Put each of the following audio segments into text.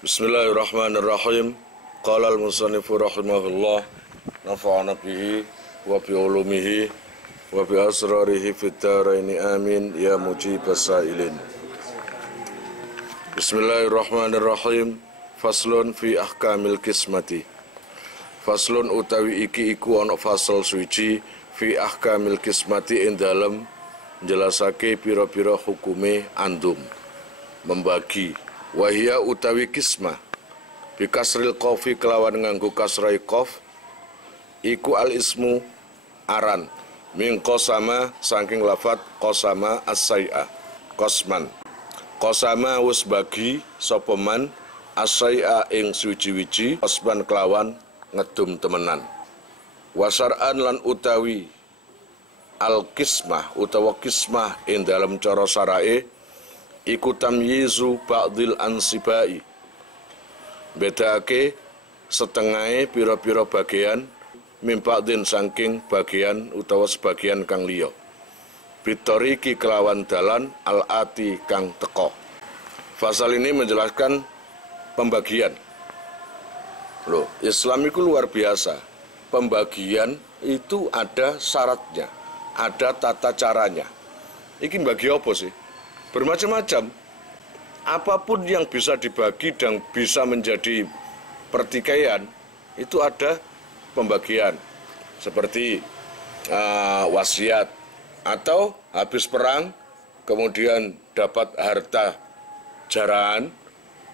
Bismillahirrahmanirrahim. Qala al-musannifu rahimahullah, nafa'ana bihi wa bi ulumihi wa bi asrarihi fid dharaini amin ya mujibas sailin. Bismillahirrahmanirrahim. Faslun fi ahkamil qismati. Faslun utawi iki iku ana fasal suci fi ahkamil qismati ing dalem njelasake pira-pira hukume andum, membagi. Wahia utawi kismah bikasril qafi kelawan nganggo kasrai qaf iku al ismu aran min qasama saking lafat qasama as-sai'a qasman qasama wis bagi sapa man as-sai'a ing suci-wiji qasman kelawan ngedum temenan wasar'an lan utawi al kismah utawa kismah ing dalam cara syarae iku tamyizu ba'dil ansibai bedake setengahé pira-pira bagian mimpakdin saking bagian utawa sebagian kang liya bitoriki kelawan dalan al-ati kang teko. Fasal ini menjelaskan pembagian. Loh, Islam itu luar biasa. Pembagian itu ada syaratnya, ada tata caranya. Iki bagi apa sih? Bermacam-macam. Apapun yang bisa dibagi dan bisa menjadi pertikaian itu ada pembagian. Seperti wasiat atau habis perang kemudian dapat harta jarahan,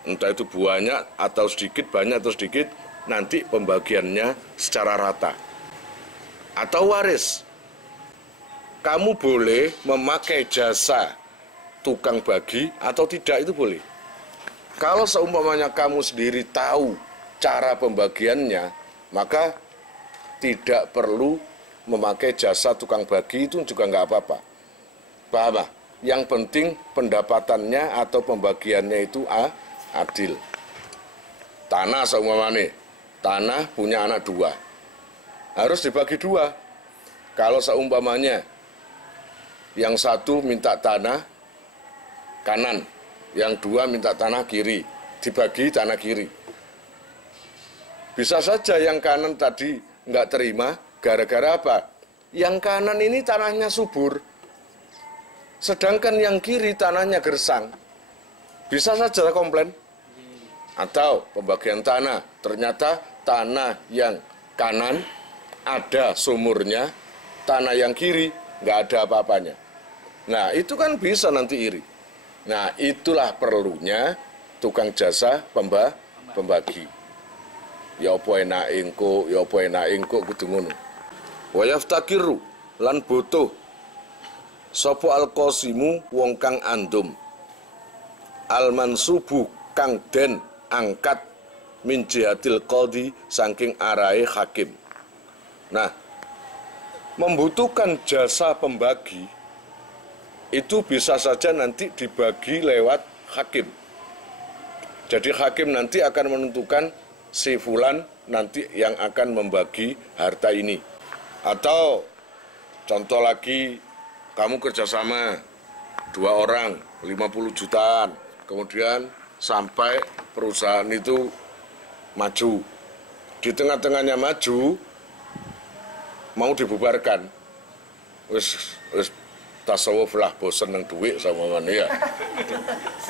entah itu banyak atau sedikit, banyak atau sedikit, nanti pembagiannya secara rata. Atau waris. Kamu boleh memakai jasa tukang bagi atau tidak, itu boleh. Kalau seumpamanya kamu sendiri tahu cara pembagiannya, maka tidak perlu memakai jasa tukang bagi, itu juga nggak apa-apa. Paham? Yang penting pendapatannya atau pembagiannya itu adil. Tanah seumpamanya, tanah punya anak dua, harus dibagi dua. Kalau seumpamanya yang satu minta tanah kanan, yang dua minta tanah kiri, dibagi tanah kiri. Bisa saja yang kanan tadi nggak terima, gara-gara apa? Yang kanan ini tanahnya subur, sedangkan yang kiri tanahnya gersang. Bisa saja komplain. Atau pembagian tanah, ternyata tanah yang kanan ada sumurnya, tanah yang kiri nggak ada apa-apanya. Nah, itu kan bisa nanti iri. Nah, itulah perlunya tukang jasa pembagi. Ya apa enak engko kudu ngono. Wa yaftakiru lan butuh sapa alqasimu wong kang andum. Almansubu kang den angkat min jihatil qadhi saking arahe hakim. Nah, membutuhkan jasa pembagi itu bisa saja nanti dibagi lewat hakim. Jadi hakim nanti akan menentukan si fulan nanti yang akan membagi harta ini. Atau contoh lagi, kamu kerjasama 2 orang 50 jutaan, kemudian sampai perusahaan itu maju. Di tengah-tengahnya maju, mau dibubarkan. Wis tasawuf lah, bosen nang duit sama mana ya,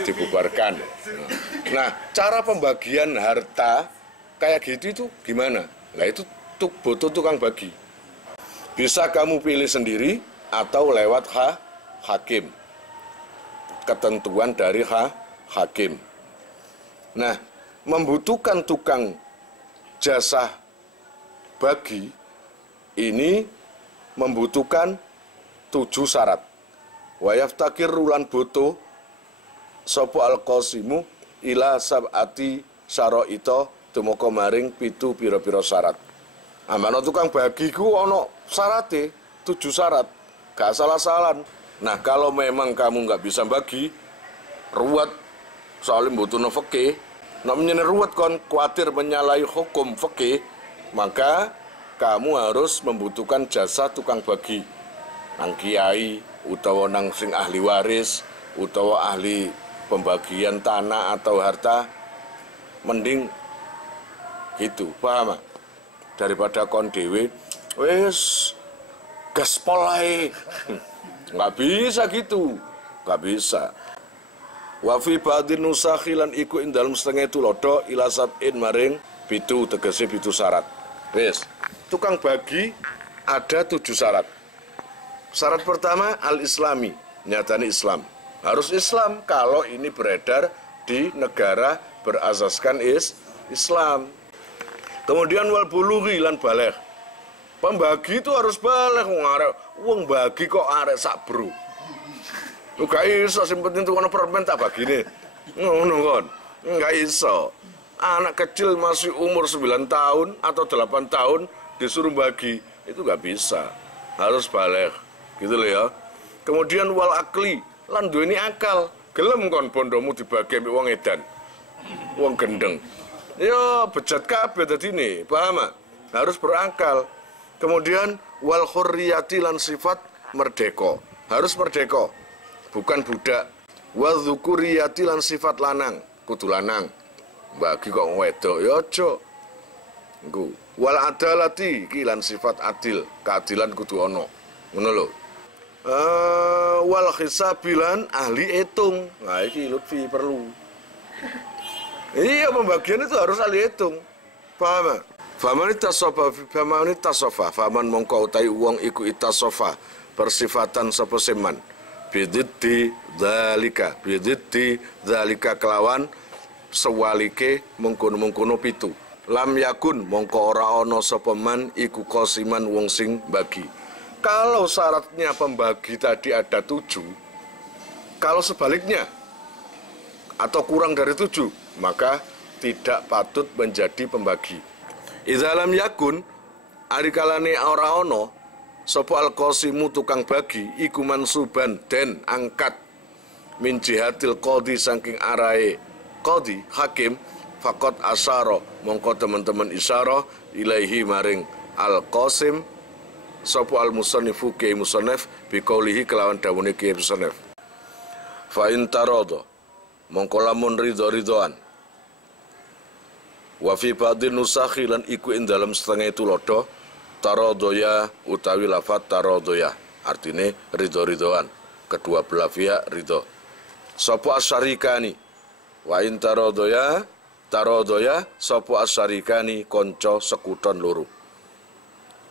dibubarkan. Nah, cara pembagian harta kayak gitu itu gimana? Nah, itu butuh tukang bagi. Bisa kamu pilih sendiri atau lewat hakim. Ketentuan dari hakim. Nah, membutuhkan tukang jasa bagi ini membutuhkan 7 syarat. Wa yaftakir rulan butuh sapa alqasimu ila sab'ati syaraita tumeka maring 7 pira-pira syarat. Amana tukang bagi ku ana syarate 7 syarat. Gak salah-salan. Nah, kalau memang kamu nggak bisa bagi, ruwet soalnya butuh fikih, namanya ruwet kon khawatir menyalahi hukum fikih, maka kamu harus membutuhkan jasa tukang bagi. Nang kiai utawa nang sing ahli waris utawa ahli pembagian tanah atau harta mending gitu, paham? Daripada kon dhewe wis gaspol ae. Nggak bisa gitu, nggak bisa. Wa fi ba'dhin nusakhi lan iku ing dalem setengah tulodo ila sab'in maring 7 tegese 7 syarat. Wis, tukang bagi ada 7 syarat. Syarat pertama al-islami, nyatani Islam. Harus Islam kalau ini beredar di negara berasaskan Islam. Kemudian wal bulughi lan baligh. Pembagi itu harus baligh, wong bagi kok arek sak bro. Lu gak iso, sing penting tuh kono permen tak bagine. Ngono kon. Enggak iso. Anak kecil masih umur 9 tahun atau 8 tahun disuruh bagi, itu gak bisa. Harus baligh. Gitu loh ya. Kemudian wal akli, lan duweni akal. Gelem kon bondomu dibagi ambek wong edan. Wong gendeng. Ya bejat kabeh dadine, paham? Harus berakal. Kemudian wal hurriyati lan sifat merdeka. Harus merdeka. Bukan budak. Wa dzukuriyati lan sifat lanang, kudu lanang. Bagi kok wedok ya aja. Nggo. Wal adalati iki lan sifat adil, keadilan kudu ana. Ngono lho. Wal hisabilan ahli hitung. Nah iki Lutfi perlu. Iya, pembagian itu harus ahli hitung. Paham? Faman itasofa, faman mongko utai wong iku itasofa persifatan sapa seman. Bididdi dzalika kelawan sewalike mengkono-mengkono pitu. Lam yakun mongko ora ana sapa man iku qasiman wong sing bagi. Kalau syaratnya pembagi tadi ada 7, kalau sebaliknya atau kurang dari 7, maka tidak patut menjadi pembagi. Idza lam yakun ari kalane ora ana sapa al-qasimu tukang bagi iku mansuban den angkat min jihatil qadhi saking arahe qadhi hakim faqat asyara mongko teman-teman isyarah ilaihi maring al-qasim sapa al-musannifu ki musannif bi qaulihi kelawan dawuhe ki musannif fa in tarada mongko lamun ridho-ridhoan wa fi ba'dhin nusakhi lan iku ing dalam setengah tulodo tarodoya utawi lafat tarodoya artine ridho-ridhoan kedua belah pihak ridho sapa asyarikani wa in tarodoya sapa asyarikani kanca sekuton loro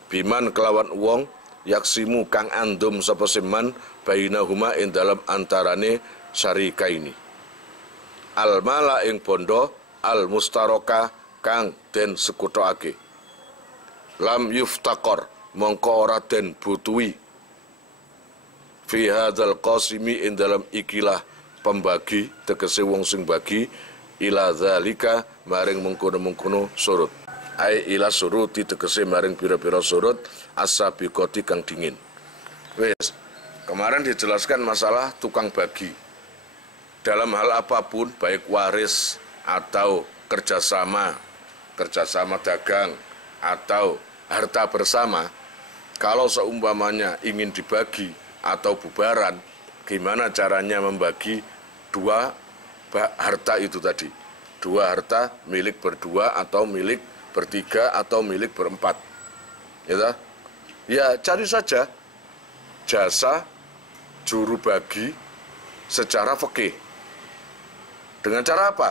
biman kelawan wong yaksimu kang andum sapa seman bainahuma ing dalam antarane syarikaini al mala ing bondo al mustaroka kang den sekutokake lam yuftakor mongko ora den butuhi fi hadzal qasimi ing dalam ikilah pembagi tegese wong sing bagi ila zalika maring mengkono-mengkono surut ai ila suruti tegese maring pira-pira surut asabiqati kang dingin. Wes kemarin dijelaskan masalah tukang bagi dalam hal apapun baik waris atau kerjasama dagang atau harta bersama. Kalau seumpamanya ingin dibagi atau bubaran, gimana caranya membagi dua harta itu tadi, dua harta milik berdua atau milik bertiga atau milik berempat, ya cari saja jasa juru bagi secara fikih. Dengan cara apa?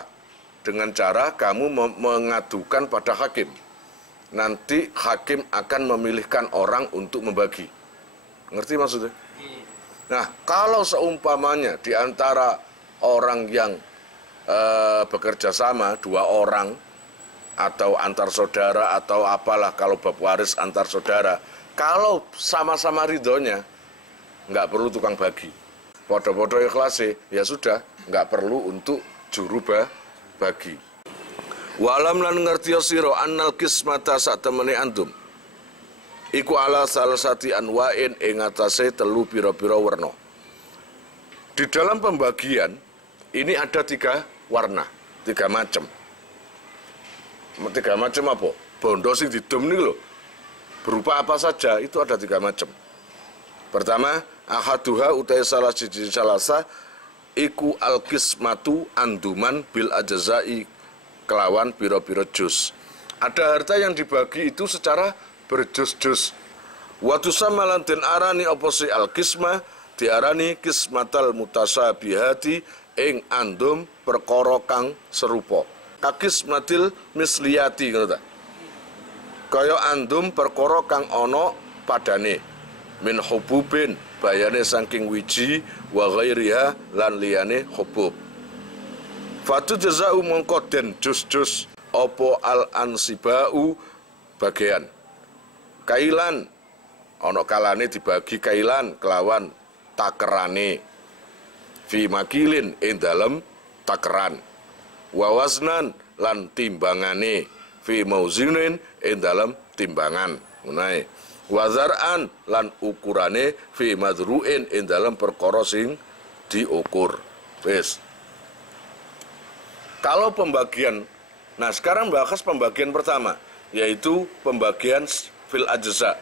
Dengan cara kamu mengadukan pada hakim. Nanti hakim akan memilihkan orang untuk membagi. Ngerti maksudnya? Nah, kalau seumpamanya di antara orang yang bekerja sama, 2 orang, atau antar saudara, atau apalah kalau bab waris antar saudara, kalau sama-sama ridhonya, nggak perlu tukang bagi. Podo-podo ikhlas ya sudah, nggak perlu untuk juru bagi. Walam lan ngerti sira annal kismata sak temene antum iku ala salasati anwa'in ing atase 3 pira-pira warna. Di dalam pembagian ini ada 3 warna, 3 macam. 3 macam apa? Bondo sing didum niku lho. Berupa apa saja itu ada 3 macam. Pertama, ahaduha utai salah siji salasa iku al-qismatu anduman bil ajza'i kelawan piro-piro juz. Ada harta yang dibagi itu secara berjuz-juz. Wa tusamma den arani apa si al-qismah, diarani qismatal mutasabihati ing andum perkara kang serupa. Kakismatil misliyati ngono ta. Kaya andum perkara kang ana padane. Min hububin bayane saking wiji wa ghairiha lan liyane hubub. Fatu jazau mongko den jus-jus opo al ansibau bagian. Kailan ana kalane dibagi kailan kelawan takerane. Fi makilin ing dalem takeran. Wa waznan lan timbangane. Fi mauzinin ing dalem timbangan. Ngono. Wazar'an lan ukurane fi madru'in ing dalem perkara sing diukur. Wis. Kalau pembagian, nah sekarang bahas pembagian pertama, yaitu pembagian fil ajza,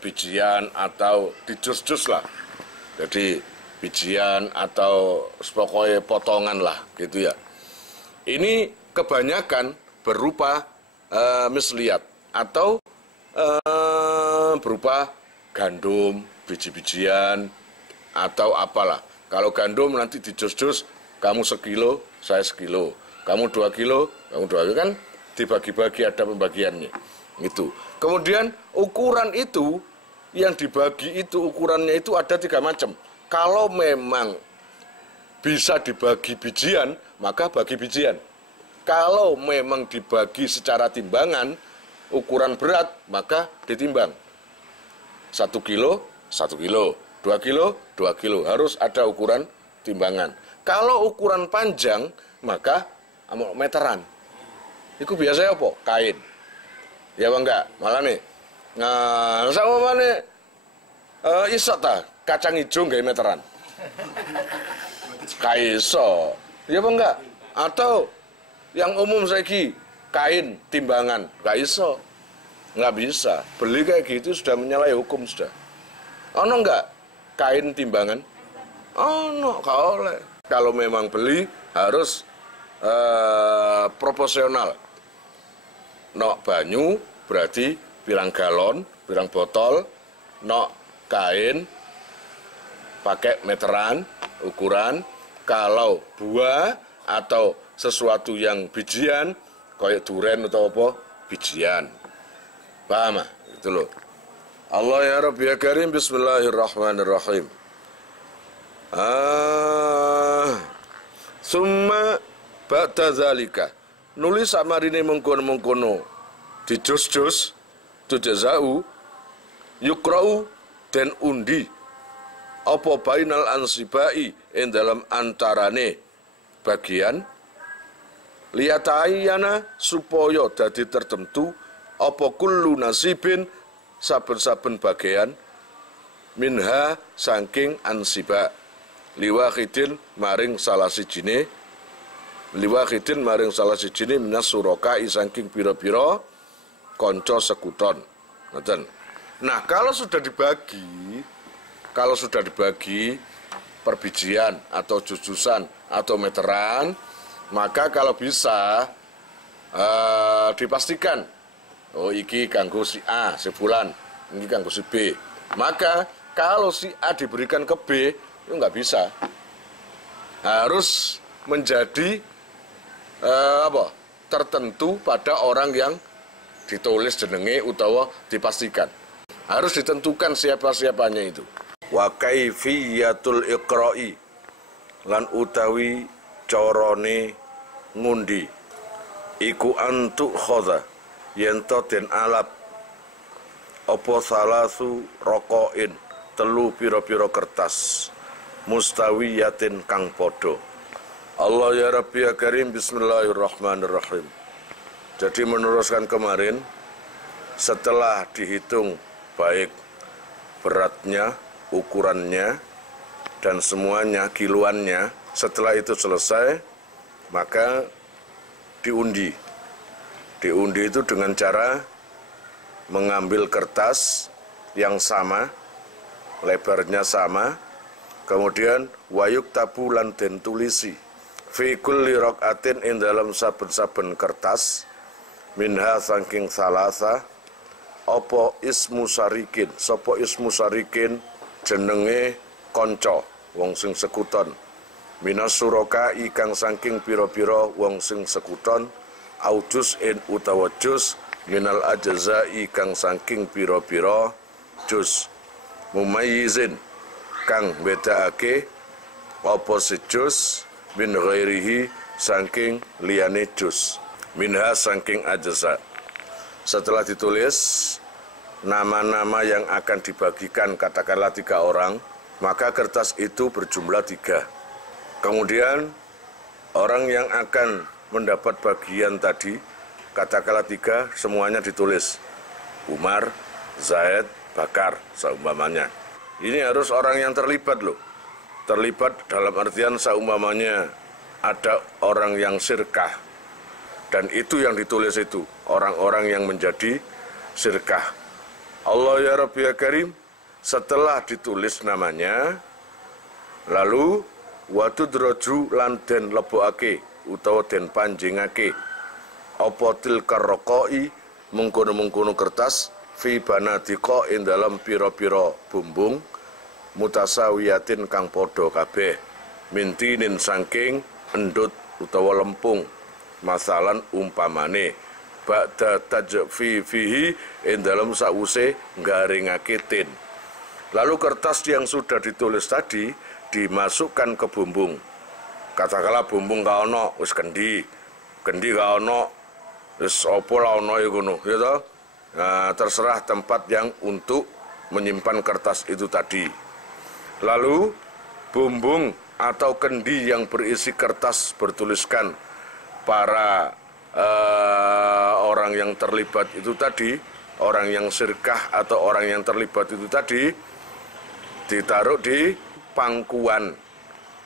bijian atau dijus-jus lah. Jadi bijian atau pokoknya potongan lah gitu ya. Ini kebanyakan berupa misliat atau berupa gandum, biji-bijian atau apalah. Kalau gandum nanti dijus-jus, kamu sekilo, saya sekilo. Kamu 2 kilo, kamu 2 kilo, kan dibagi-bagi, ada pembagiannya. Gitu. Kemudian ukuran itu, yang dibagi itu, ukurannya itu ada 3 macam. Kalau memang bisa dibagi bijian, maka bagi bijian. Kalau memang dibagi secara timbangan, ukuran berat, maka ditimbang. 1 kilo, 1 kilo. 2 kilo, 2 kilo. Harus ada ukuran timbangan. Kalau ukuran panjang, maka meteran. Itu biasanya apa? Kain. Ya apa enggak? Malah nih. Nah, sama mana iso ta kacang hijau nggak meteran? Kaiso. Ya apa enggak? Atau yang umum saiki kain timbangan, kaiso. Nggak bisa. Beli kayak gitu sudah menyalahi hukum sudah. Ono enggak kain timbangan? Ono, nggak oleh. Kalau memang beli harus proporsional. Nok banyu berarti pirang galon, pirang botol. Nok kain pakai meteran ukuran. Kalau buah atau sesuatu yang bijian kayak duren atau apa, bijian. Paham? Itu loh. Allah ya Rabbi ya Karim, bismillahirrahmanirrahim. Summa ba'da zalika. Nulis samarine mengkono-mengkono dijus-jus tujazau yukra'u dan undi apa bainal ansibai ing dalam antarane bagian liyatayyana supaya dadi tertentu apa kullu nasibin saben-saben bagian minha saking ansiba liwahidin maring salah sijine minas surokai saking pira-pira kanca sekuton. Ngoten. Nah, kalau sudah dibagi perbijian atau jujusan atau meteran, maka kalau bisa dipastikan oh iki kanggo si A, si fulan, ini kanggo si B. Maka kalau si A diberikan ke B, itu nggak bisa. Harus menjadi tertentu pada orang yang ditulis jenenge utawa dipastikan. Harus ditentukan siapa-siapanya itu. Wa kaifiyatul iqra'i lan utawi carane ngundi iku antu khoda yen to den alap apa salasu rokoin telu pira-pira kertas mustawiyatin kang podo. Allah ya Rabbi ya Karim, bismillahirrahmanirrahim. Jadi meneruskan kemarin, setelah dihitung baik beratnya, ukurannya, dan semuanya, kiloannya, setelah itu selesai, maka diundi. Diundi itu dengan cara mengambil kertas yang sama, lebarnya sama, kemudian wayuk tabulan den tulisi fi kulli raqatin ing dalam saben-saben kertas minha saking salasa apa ismu sarikin, sapa ismu sarikin jenenge kanca wong sing sekuton, minas suraka ikang saking pira-pira wong sing sekuton, aujus in utawa jus minal ajzai kang saking pira-pira jus, mumayyizin kang bedakake apa sejus min ghairihi saking liyane jus, minha saking ajza. Setelah ditulis nama-nama yang akan dibagikan katakanlah 3 orang, maka kertas itu berjumlah 3. Kemudian orang yang akan mendapat bagian tadi katakanlah 3, semuanya ditulis Umar, Zaid, Bakar seumpamanya. Ini harus orang yang terlibat loh. Terlibat dalam artian seumpamanya ada orang yang sirkah, dan itu yang ditulis itu orang-orang yang menjadi sirkah. Allah ya Rabbi ya Karim, setelah ditulis namanya, lalu wadudraju lan den lebokake utawa den panjingake apa tilkar raqai mengkono-mengkono kertas fi banadika ing dalam pira-pira bumbung mutasawiyatin kang padha kabeh mintinin saking endut utawa lempung, masalan umpamane ba'da tajfi fihi ing dalam sause garingake tin. Lalu kertas yang sudah ditulis tadi dimasukkan ke bumbung. Katakanlah bumbung ka ono wis kendi ka ono wis apa la ono iku ngono ya toh. Nah, terserah tempat yang untuk menyimpan kertas itu tadi. Lalu bumbung atau kendi yang berisi kertas bertuliskan para orang yang terlibat itu tadi, orang yang sirkah atau orang yang terlibat itu tadi, ditaruh di pangkuan.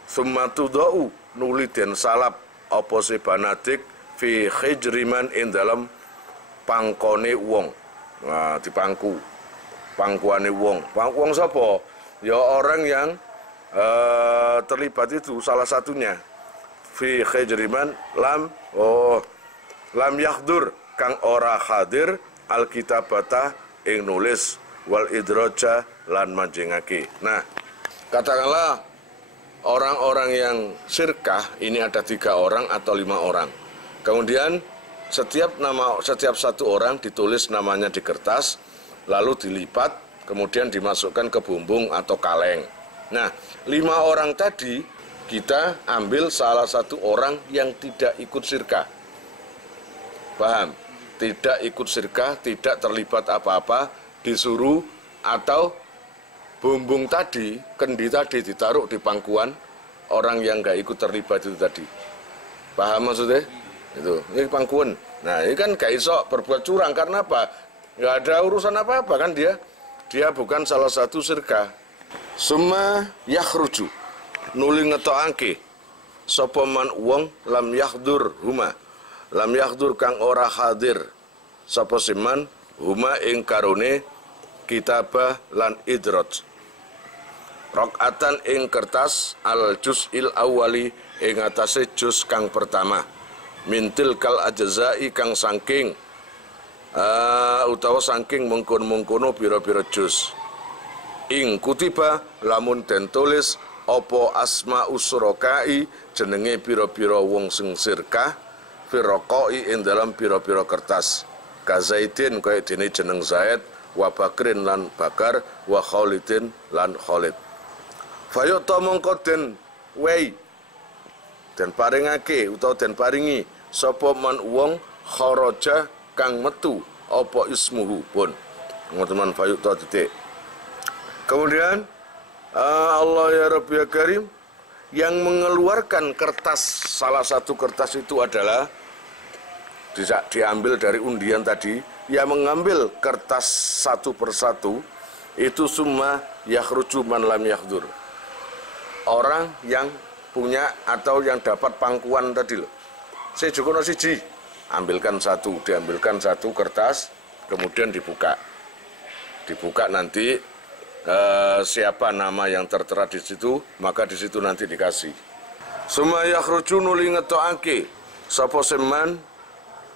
Sumatudau nuli den salap apa banadik fi khijriman in dalam pangkone wong. Nah, di pangkuane wong. Pangkuan sapa? Ya orang yang terlibat itu salah satunya. Fi khijriman lam yahdur kang ora hadir alkitabata ing nulis wal idraja lan manjingake. Nah, katakanlah orang-orang yang sirkah ini ada 3 orang atau 5 orang. Kemudian setiap satu orang ditulis namanya di kertas, lalu dilipat, kemudian dimasukkan ke bumbung atau kaleng. Nah, 5 orang tadi kita ambil salah satu orang yang tidak ikut sirkah. Paham? Tidak ikut sirkah, tidak terlibat apa-apa, disuruh atau bumbung tadi, kendi tadi ditaruh di pangkuan orang yang nggak ikut terlibat itu tadi. Paham maksudnya? Itu, ini pangkuan. Nah, ini kan gak iso berbuat curang karena apa? Nggak ada urusan apa-apa kan dia bukan salah satu sirkah. Summa yakhruju nuli ngetokake sapa man wong lam yahdur huma, lam yahdur kang ora hadir sapa siman huma ing karone kitabah lan idraj rakaatan ing kertas al juz'il awali ing atase juz kang pertama mintil kal ajzai kang saking utawa saking mengkono-mengkono pira-pira juz ing kutiba lamun den tulis apa asma usrokai jenenge pira-pira wong sing sirkah firaqai ing dalam pira-pira kertas kazaidin kaya dene jeneng Zaid wa Bakrin lan Bakar wa Khalidin lan Khalid fayuta mongko den wei den paringake utawa den paringi sapa man wong kharaja kang metu apa ismuhu pun teman-teman fayuta titik. Kemudian Allah ya Rabbi ya Karim yang mengeluarkan kertas, salah satu kertas itu adalah diambil dari undian tadi, yang mengambil kertas satu persatu itu summa yakhruju man lam yahdur, orang yang punya atau yang dapat pangkuan tadi loh. Saya juga siji, diambilkan satu kertas, kemudian dibuka nanti siapa nama yang tertera di situ, maka di situ nanti dikasih. Suma yakhruju nuli ngetokake sapa seman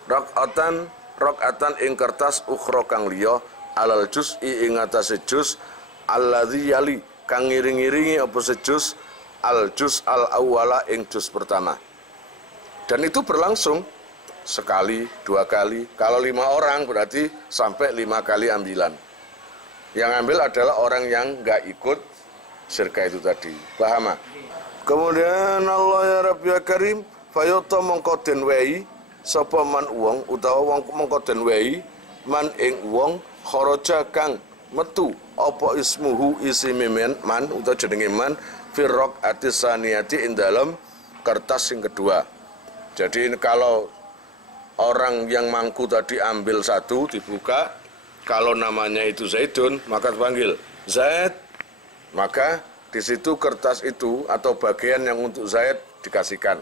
rakaatan ing kertas ukhra kang liya alal juz'i ing atase juz alladzi yali kang ngiring-iringi apa sejuz al juz al awwala ing juz pertama. Dan itu berlangsung sekali, 2 kali. Kalau 5 orang berarti sampai 5 kali ambilan. Yang ambil adalah orang yang nggak ikut sirka itu tadi. Paham? Kemudian Allah ya Rabbi ya Karim fayoto mongko den wehi sapa man wong utawa wong mongko den wehi man ing wong kharaja kang metu apa ismuhu isime man utawa jenenge man firrok atisaniyati ing dalam kertas yang kedua. Jadi kalau orang yang mangku tadi ambil 1 dibuka, kalau namanya itu Zaidun maka dipanggil Zaid, maka di situ kertas itu atau bagian yang untuk Zaid dikasihkan.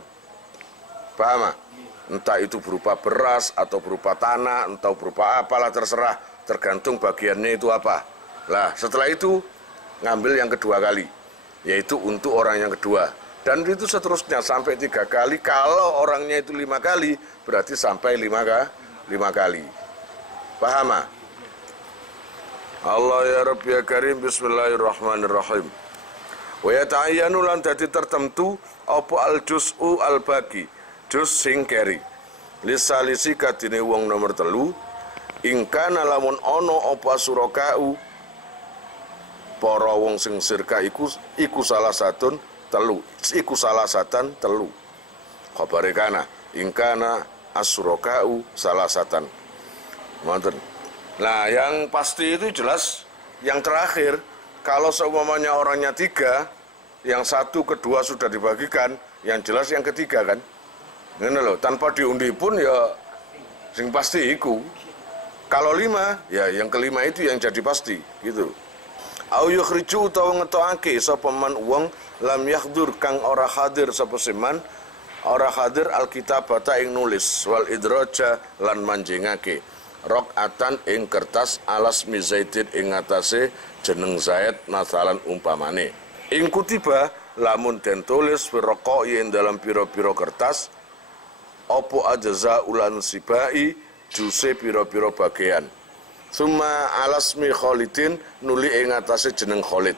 Paham? Entah itu berupa beras atau berupa tanah, entah berupa apalah terserah, tergantung bagiannya itu apa. Lah setelah itu ngambil yang kedua kali, yaitu untuk orang yang kedua. Dan itu seterusnya sampai 3 kali. Kalau orangnya itu 5 kali, berarti sampai 5 kali. Paham? Allah ya Rabbi ya Karim, bismillahirrahmanirrahim. Wa yata'ayyanu lan dadi tertentu apa al-juz'u al-baqi, juz sing keri. Lisalisi kadine wong nomor 3, ingkana lamun ana apa surakau para wong sing sirka iku salah satun telu. Khabare kana ingkana asrokau salah satan. Manten. Nah, yang pasti itu jelas yang terakhir. Kalau seumpamanya orangnya 3, yang 1 kedua sudah dibagikan, yang jelas yang ketiga kan. Ngene lho, tanpa diundi pun ya sing pasti iku. Kalau 5, ya yang kelima itu yang jadi pasti gitu. Au yukhriju utawa ngetokake sapa man wong lam yahdur kang ora hadir sapa seman ora hadir alkitabata ing nulis wal idraja lan manjingake rakaatan ing kertas alas mizaidin ing atase jeneng Zaid masalan umpamane ing kutiba lamun den tulis firqai ing dalam pira-pira kertas opo ajza ulan sibai juse pira-pira bagian summa alasmi Khalidin nuli ing atase jeneng Khalid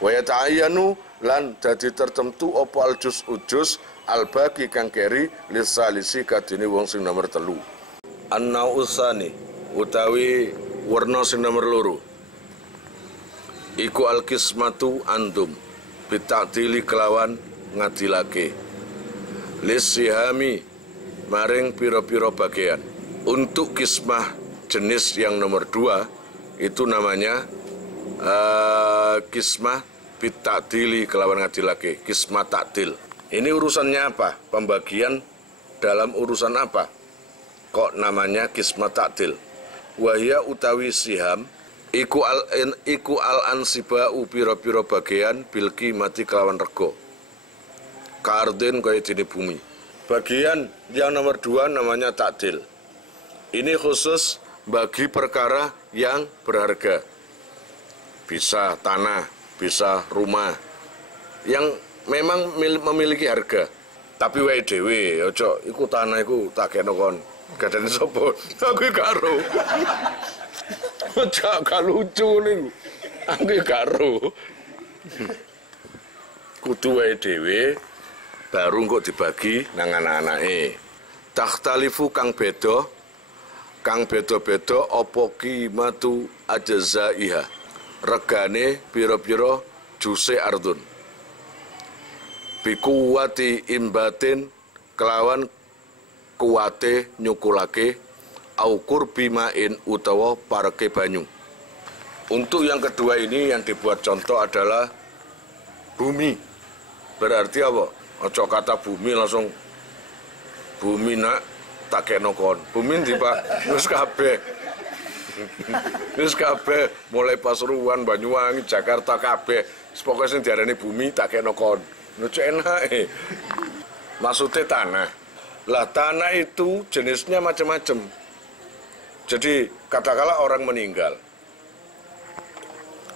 wa yata'ayyanu lan dadi tertentu apa al-juz ujuz al-baqi kang keri lisalisi kadine wong sing nomor 3 an-nausani utawi warna sing nomor 2 iku al-qismatu andum bita'dili kelawan ngadilake lisihami maring pira-pira bagian untuk kismah jenis yang nomor 2 itu namanya kismah bitakdili kelawan ngadilake, kismah takdil. Ini urusannya apa? Pembagian dalam urusan apa? Kok namanya kismah takdil? Wahya utawi siham iku al-ansibau pira-pira bagian bilki mati kelawan rego. Kardin kaya dene bumi. Bagian yang nomor 2 namanya takdil. Ini khusus bagi perkara yang berharga. Bisa tanah, bisa rumah yang memang memiliki harga. Tapi wae dhewe aja iku tanah iku tak kena kon. Gadane sapa? Aku gak ero. Aja gak lucu niku. Aku gak ero. Kudu wae dhewe baru kok dibagi nang anak-anake. Takhtalifu kang beda apa qimatu ajzaiha regane pira-pira juse ardun bikuwati imbatin kelawan kuwate nyukulake au qurbi main utawa pareke banyu. Untuk yang kedua ini yang dibuat contoh adalah bumi. Berarti apa? Ojo kata bumi langsung bumi nak tak kena kon. Bumi ndi Pak? Wis kabeh. Wis kabeh mulai Pasuruan, Banyuwangi, Jakarta kabeh. Pokoke sing diarani bumi tak kena kon. Lucu enake. Maksudnya tanah. Lah tanah itu jenisnya macam-macam. Jadi katakanlah orang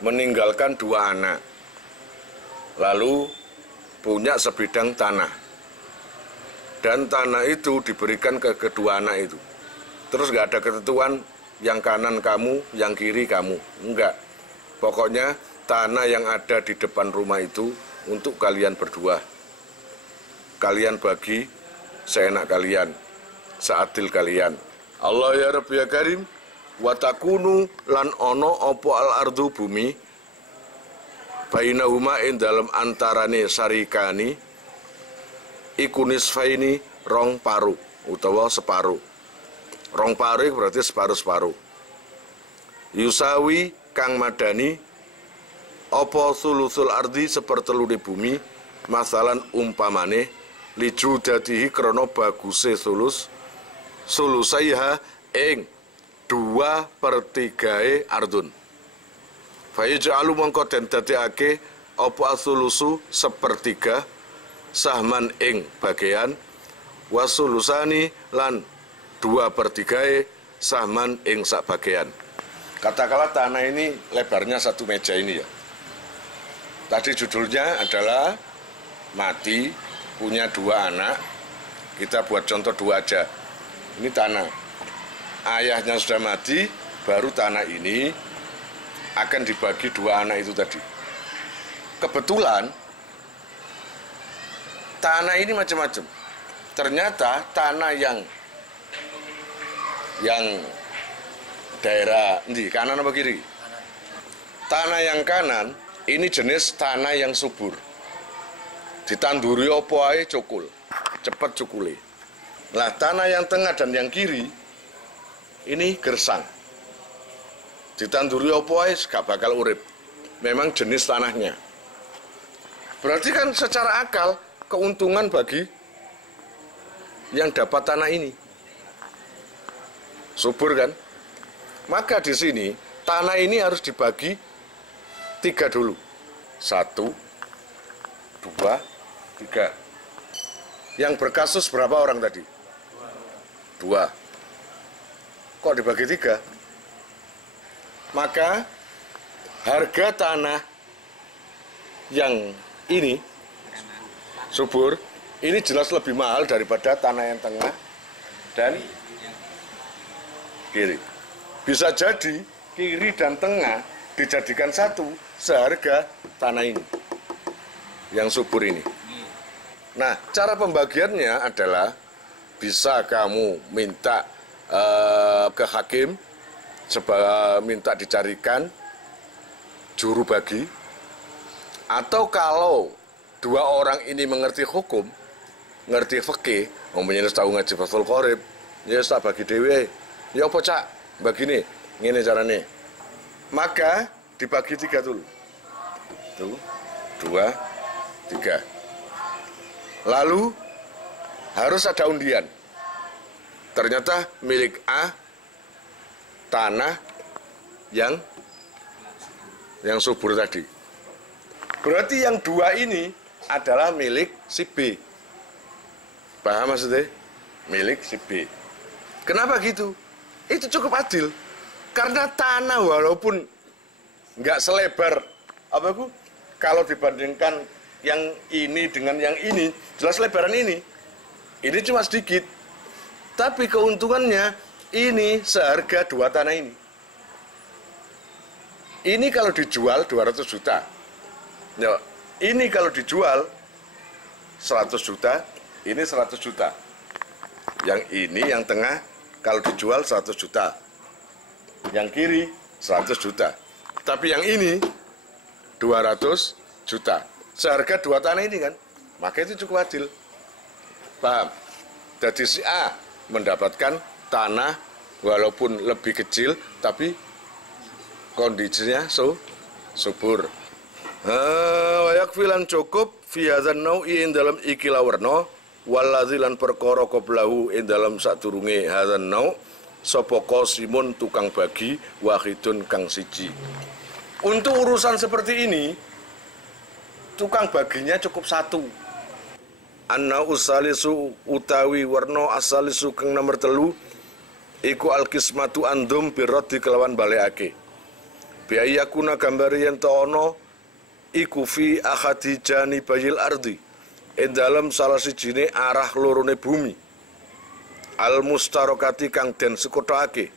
meninggalkan 2 anak. Lalu punya sebidang tanah. Dan tanah itu diberikan ke kedua anak itu. Terus nggak ada ketentuan yang kanan kamu, yang kiri kamu. Enggak. Pokoknya tanah yang ada di depan rumah itu untuk kalian berdua. Kalian bagi seenak kalian, seadil kalian. Allah ya Rabbi ya Karim, watakunu lan ono opo al ardu bumi, bainahuma in dalam antarane sarikani, iku nisfaini rong paru, utawa separuh. Rong paru berarti separuh-separuh. Yusawi kang madani opo sulusul ardi sepertelune bumi, masalan umpamane liju dadihi krono baguse sulusaiha ing 2/3 ardun. Fayaj'alu mongko den dadekake opo asulusu sepertiga sahman ing bagian wasulusani lan 2/3 sahman ing sak bagian. Katakanlah tanah ini lebarnya 1 meja ini ya. Tadi judulnya adalah mati, punya 2 anak. Kita buat contoh 2 aja. Ini tanah. Ayahnya sudah mati, baru tanah ini akan dibagi 2 anak itu tadi. Kebetulan tanah ini macam-macam. Ternyata tanah yang daerah di kanan apa kiri? Tanah yang kanan ini jenis tanah yang subur. Ditanduri opo ae cukul, cepet cukule. Nah, tanah yang tengah dan yang kiri ini gersang. Ditanduri opo ae gak bakal urip. Memang jenis tanahnya. Berarti kan secara akal keuntungan bagi yang dapat tanah ini. Subur kan? Maka di sini tanah ini harus dibagi 3 dulu. 1, 2, 3. Yang berkasus berapa orang tadi? 2. Kok dibagi 3? Maka harga tanah yang ini subur, ini jelas lebih mahal daripada tanah yang tengah dan kiri. Bisa jadi kiri dan tengah dijadikan satu seharga tanah ini yang subur ini. Nah, cara pembagiannya adalah bisa kamu minta ke hakim, minta dicarikan juru bagi, atau kalau 2 orang ini mengerti hukum, ngerti fikih, umpamanya tahu ngaji Fathul Qorib, ya tak bagi dhewe. Ya apa cak, begini, ngene carane. Maka dibagi 3 dulu. 2, 3. Lalu harus ada undian. Ternyata milik A tanah yang subur tadi. Berarti yang 2 ini adalah milik si B. Paham maksudnya? Milik si B. Kenapa gitu? Itu cukup adil. Karena tanah walaupun nggak selebar, kalau dibandingkan yang ini dengan yang ini, jelas lebaran ini. Ini cuma sedikit. Tapi keuntungannya, ini seharga 2 tanah ini. Ini kalau dijual 200 juta. Ya, ini kalau dijual 100 juta, ini 100 juta. Yang ini, yang tengah, kalau dijual 100 juta. Yang kiri 100 juta. Tapi yang ini 200 juta. Seharga 2 tanah ini kan. Maka itu cukup adil. Paham? Jadi si A mendapatkan tanah walaupun lebih kecil tapi kondisinya subur. Wayakfilan cukup fi hadzal nau'i dalam ikilah warna walazilan perkara qablahu ing dalam sadurunge hadzal nau' sapa qasimun tukang bagi wahidun kang siji. Untuk urusan seperti ini tukang baginya cukup 1. Anna usalisu utawi warna asalisu kang nomor 3 iku alqismatu andum birraddi kelawan balekake. Biayakuna gambari yen ana iku fi akhadi jani bayil ardi ing dalem salah sijine arah lorone bumi. Al mustarokati kang den sekotake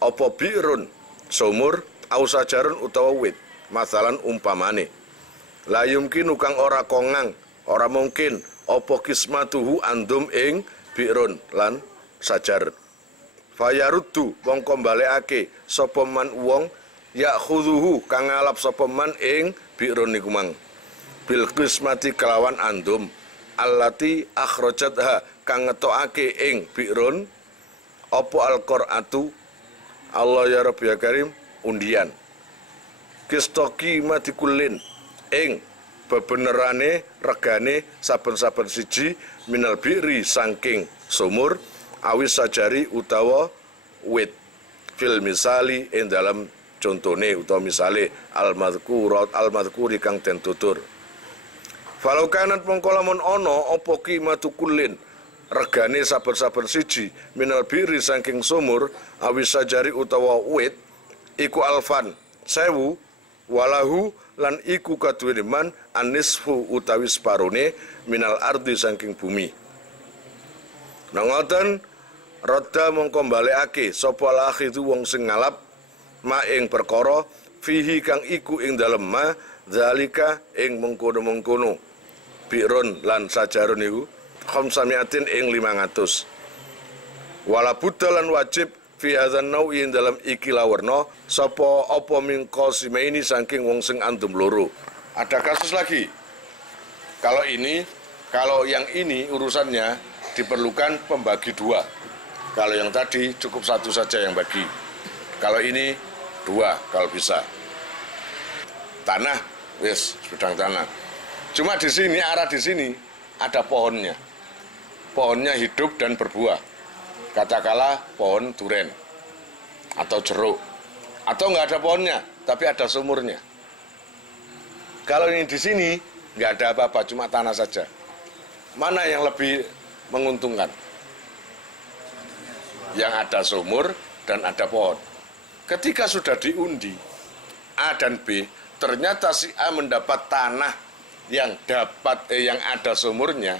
apa bi'run sumur au sajarun utawa wit. Masalan umpamane la yumkinu kang ora kongang ora mungkin apa kismatuhu andum ing bi'run lan sajar. Fayaruddu mongko balekake sapa man wong yakhuduhu kang ngalap sapa man ing bi'run niku mang bil qismati kelawan andum allati akhrajatha kang ngetokake ing bi'run apa al-qur'atu Allah ya Rabbi ya Karim undian kistoki matikulin ing bebenerane regane saben-saben siji minal bi'ri saking sumur awis sajari utawa wit fil misali ing dalam contone utawa misale al-madhkuri kang den tutur. Falau kanat mongko lamun ana apa qimatu kullin regane saben-saben siji minal bi'ri saking sumur awis sajari utawa wit iku alfan 1000 walahu lan iku kaduwene man anisfu utawi separone minal ardi saking bumi. Nang ngoten radda mongko balekake sapa lakhidu wong sing ngalap ma ing perkara fihi kang iku ing dalem ma zalika ing mengkono-mengkono bi'run lan sajarun iku khamsamiatin ing 500 wala budda lan wajib fi hadzal naui ing dalam iki lawerna sapa apa min qasimaini saking wong sing andum loro. Ada kasus lagi. Kalau yang ini urusannya diperlukan pembagi dua. Kalau yang tadi cukup satu saja yang bagi. Kalau ini dua kalau bisa. Tanah, wis bidang tanah. Cuma di sini arah di sini ada pohonnya. Pohonnya hidup dan berbuah. Katakanlah pohon duren atau jeruk. Atau nggak ada pohonnya, tapi ada sumurnya. Kalau ini di sini nggak ada apa-apa, cuma tanah saja. Mana yang lebih menguntungkan? Yang ada sumur dan ada pohon. Ketika sudah diundi A dan B, ternyata si A mendapat tanah yang ada sumurnya,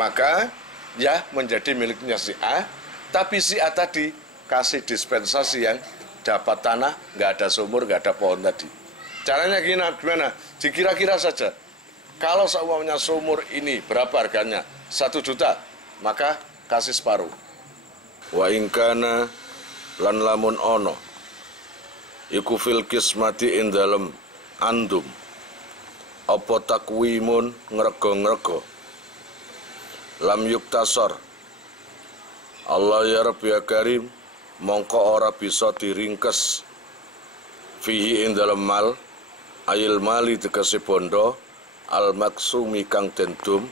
maka ya menjadi miliknya si A. Tapi si A tadi kasih dispensasi yang dapat tanah, nggak ada sumur, nggak ada pohon tadi. Caranya gimana? Dikira-kira saja. Kalau seumpamanya sumur ini berapa harganya? 1 juta, maka kasih separuh. Wa ingkana lan lamun ono iku fil kismati ing dalem andum apa takwimun ngrego-ngrego lam yuktasor Allah ya Rabbi ya Karim mongko ora bisa diringkes fihi ing dalem mal ayil mali tegese bondo al maksumi kang dendum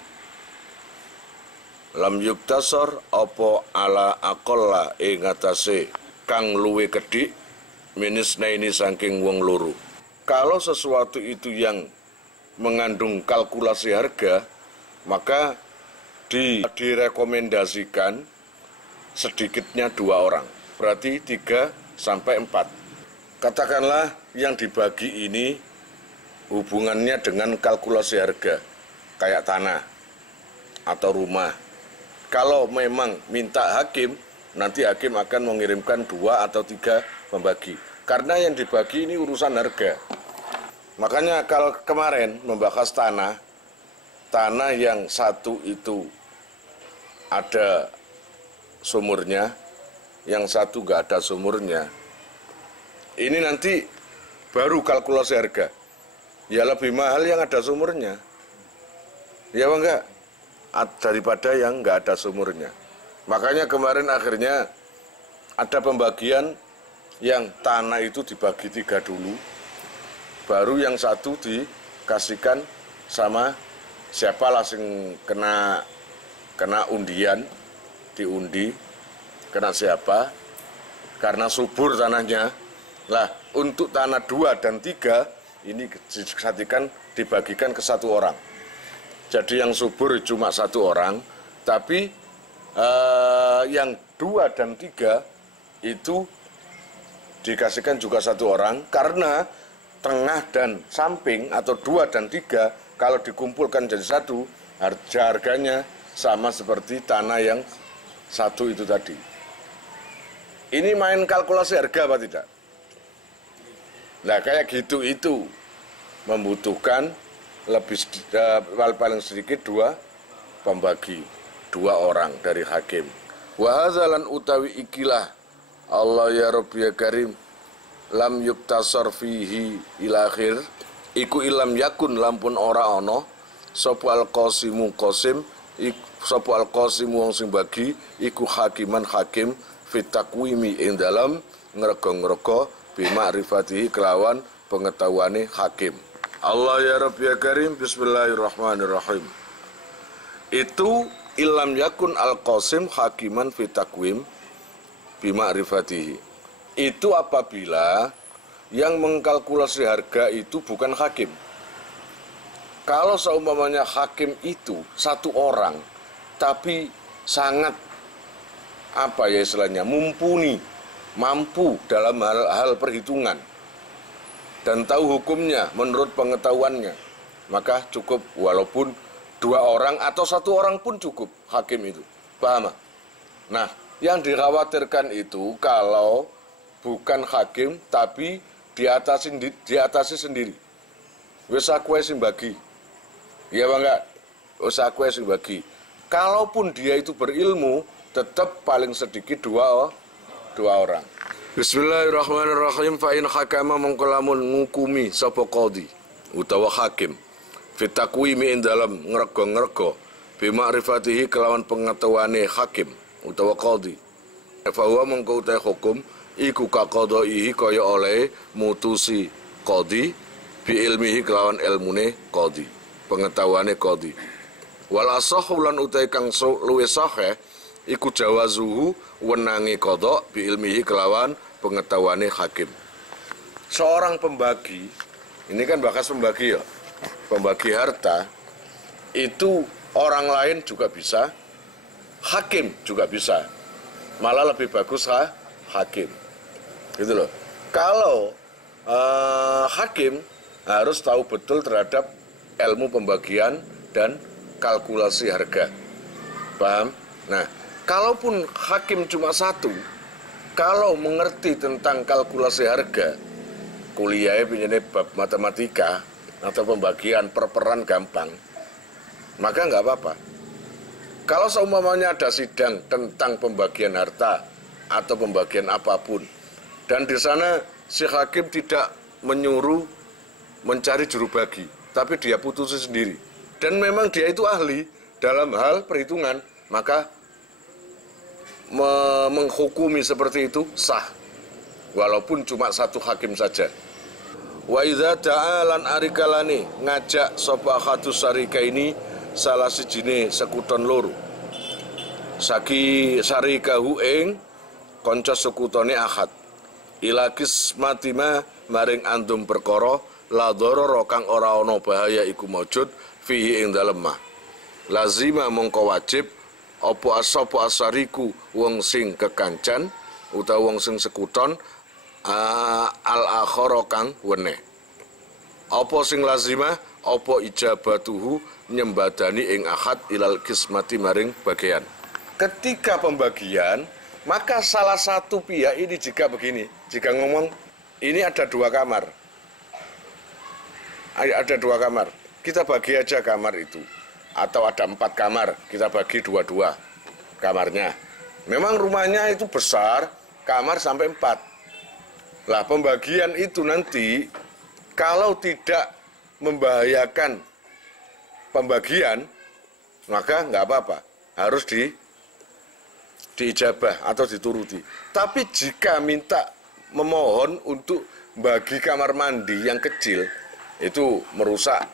lam yuktasor apa ala aqalla ing atase kang luwe kedhik minisna ini saking wong loro. Kalau sesuatu itu yang mengandung kalkulasi harga, maka direkomendasikan sedikitnya 2 orang. Berarti 3 sampai 4. Katakanlah yang dibagi ini hubungannya dengan kalkulasi harga, kayak tanah atau rumah. Kalau memang minta hakim, nanti hakim akan mengirimkan 2 atau 3 pembagi. Karena yang dibagi ini urusan harga. Makanya kalau kemarin membahas tanah yang satu itu ada sumurnya, yang satu nggak ada sumurnya. Ini nanti baru kalkulasi harga. Ya lebih mahal yang ada sumurnya. Ya enggak? Daripada yang nggak ada sumurnya. Makanya kemarin akhirnya ada pembagian yang tanah itu dibagi 3 dulu, baru yang satu dikasihkan sama siapa langsung kena undian, diundi, kena siapa, karena subur tanahnya. Lah untuk tanah 2 dan 3 ini dibagikan ke 1 orang. Jadi yang subur cuma 1 orang, tapi yang 2 dan 3 itu dikasihkan juga 1 orang, karena tengah dan samping atau 2 dan 3 kalau dikumpulkan jadi 1 harganya sama seperti tanah yang satu itu tadi. Ini main kalkulasi harga apa tidak? Nah kayak gitu itu membutuhkan paling sedikit dua pembagi, 2 orang dari hakim. Wa hazalan utawi ikilah Allah ya Rabbi ya Karim lam yuktasar fihi ila akhir iku ilam yakun lampun ora ana sapa al-qasimu qasim sapa al-qasimu wong sing bagi iku hakiman hakim fit taqwimi ing dalam ngrego-ngrego bi ma'rifatihi kelawan pengetahuane hakim. Allah ya Rabbi ya Karim, bismillahirrahmanirrahim. Itu ilam yakun al-qasim hakiman fit taqwim bi ma'rifatihi. Itu apabila yang mengkalkulasi harga itu bukan hakim. Kalau seumpamanya hakim itu 1 orang tapi sangat apa ya istilahnya mumpuni, mampu dalam hal perhitungan dan tahu hukumnya menurut pengetahuannya, maka cukup walaupun 2 orang atau 1 orang pun cukup hakim itu. Paham? Nah, yang dikhawatirkan itu kalau bukan hakim tapi diatasi sendiri. Wis aku sing bagi. Iya Bang enggak? Wis aku sing bagi. Kalaupun dia itu berilmu, tetap paling sedikit 2 orang. Bismillahirrahmanirrahim. Fa in hakama mongkolamun ngukumi sapa qadhi utawa hakim fit taqwimi ing dalam ngrego-ngrego bi ma'rifatihi kelawan pengetahuane hakim utawa qadhi. Fa huwa mongko utahe hukum iku kaqadaihi kaya oleh mutusi qadhi bi ilmihi kelawan ilmune qadhi, pengetahuane qadhi. Wal asahhu lan utahe kang luwih sahih iku jawazuhu wenangi qada bi ilmihi kelawan pengetahuane hakim. Seorang pembagi, ini kan bakas pembagi ya, pembagi harta, itu orang lain juga bisa, hakim juga bisa, malah lebih bagus hakim, gitu loh. Kalau hakim harus tahu betul terhadap ilmu pembagian dan kalkulasi harga, paham? Nah, kalaupun hakim cuma 1, kalau mengerti tentang kalkulasi harga, kuliahnya punya bab matematika atau pembagian perperan gampang, maka nggak apa-apa. Kalau seumpamanya ada sidang tentang pembagian harta atau pembagian apapun, dan di sana si hakim tidak menyuruh mencari juru bagi, tapi dia putusin sendiri, dan memang dia itu ahli dalam hal perhitungan, maka menghukumi seperti itu sah, walaupun cuma 1 hakim saja. Wa idza ta'alan arikalani ngajak sapa khatus sarika ini salah sijine sekuton loro saki sarikahu ing kanca sekutone ahad ila kismatima maring andum perkara la dharara kang ora ana bahaya iku maujud fihi ing dalem mah lazima mongko wajib apa asapa asariku wong sing kekancan utawa wong sing sekuton al akhara kang weneh. Apa sing lazimah apa ijabatuhu nyembadani ing ahad ilal kismati maring bagian. Ketika pembagian, maka salah satu pihak ini jika begini, jika ngomong ini ada 2 kamar. Ada 2 kamar. Kita bagi aja kamar itu. Atau ada 4 kamar, kita bagi 2-2 kamarnya. Memang rumahnya itu besar, kamar sampai 4. Lah pembagian itu nanti kalau tidak membahayakan pembagian, maka nggak apa-apa, harus diijabah atau dituruti. Tapi jika minta memohon untuk bagi kamar mandi yang kecil, itu merusak.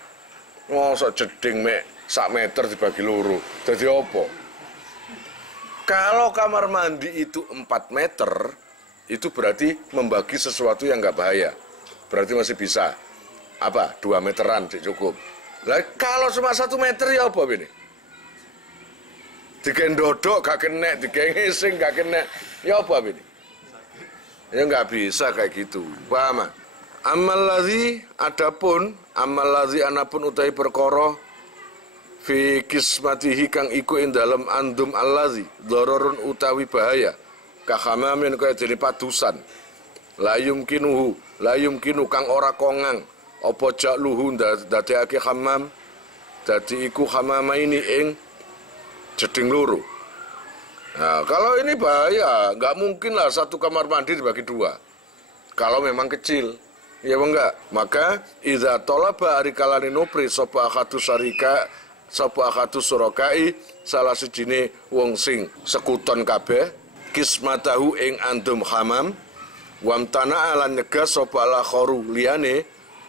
Mosok jeding mek 1 meter dibagi loro. Jadi apa? Kalau kamar mandi itu 4 meter, itu berarti membagi sesuatu yang nggak bahaya. Berarti masih bisa. Apa? 2 meteran cukup. Lah kalau cuma 1 meter ya apa ini? Digendodok gak kena, digengising gak kena. Ya apa ini? Ya nggak bisa kayak gitu. Paham? Amal ladzi adapun amal ladzi anapun utai perkara fi kismatihi kang iku ing dalem andum allazi dhararun utawi bahaya kahamamin kaya dene padusan la yumkinu kang ora kongang apa jakluhu dadekake hamam dadi iku hamama ini ing jeding loro. Nah, kalau ini bahaya, nggak mungkin lah satu kamar mandi dibagi dua. Kalau memang kecil, ya enggak. Maka idza talaba ari kalane nopri sapa akhatu sarika sapa akhatu surakai salah sijine wong sing sekuton kabeh kismatahu ing andum hamam wamtana lan nyegah sapa la khoru liyane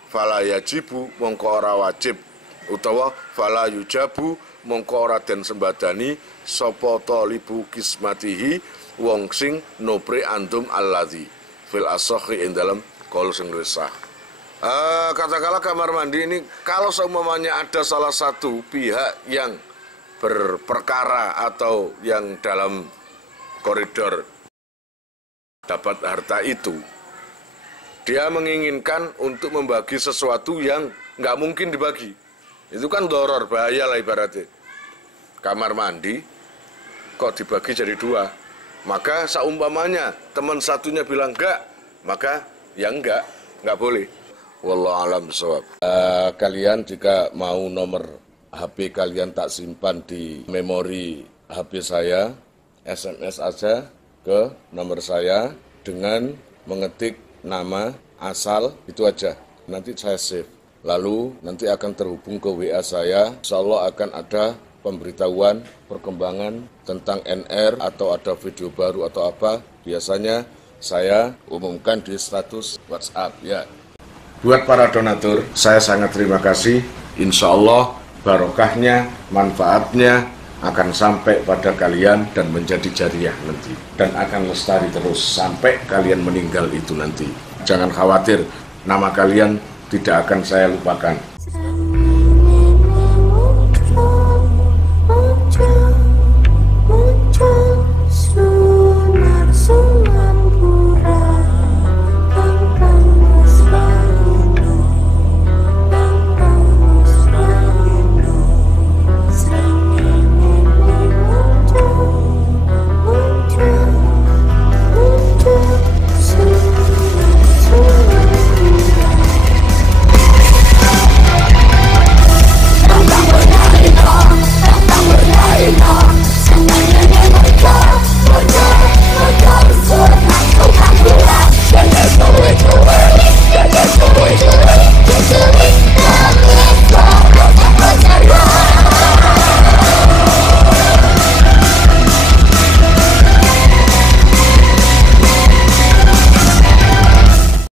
fala yajibu mongko ora wajib utawa fala yujabu mongko ora den sembadani sapa talibu kismatihi wong sing nopre andum allazi fil asakhi ing dalam qaul sing sah. Katakanlah kamar mandi ini kalau seumpamanya ada salah satu pihak yang berperkara atau yang dalam koridor dapat harta itu, dia menginginkan untuk membagi sesuatu yang nggak mungkin dibagi. Itu kan doror, bahaya lah ibaratnya. Kamar mandi kok dibagi jadi dua, maka seumpamanya teman satunya bilang enggak, maka ya enggak boleh. Wallahu a'lam bishawab. Kalian jika mau nomor HP kalian tak simpan di memori HP saya, SMS aja ke nomor saya dengan mengetik nama asal itu aja. Nanti saya save. Lalu nanti akan terhubung ke WA saya. Insyaallah akan ada pemberitahuan perkembangan tentang NR atau ada video baru atau apa. Biasanya saya umumkan di status WhatsApp ya. Buat para donatur, saya sangat terima kasih. Insya Allah barokahnya, manfaatnya akan sampai pada kalian dan menjadi jariah nanti. Dan akan lestari terus sampai kalian meninggal itu nanti. Jangan khawatir, nama kalian tidak akan saya lupakan.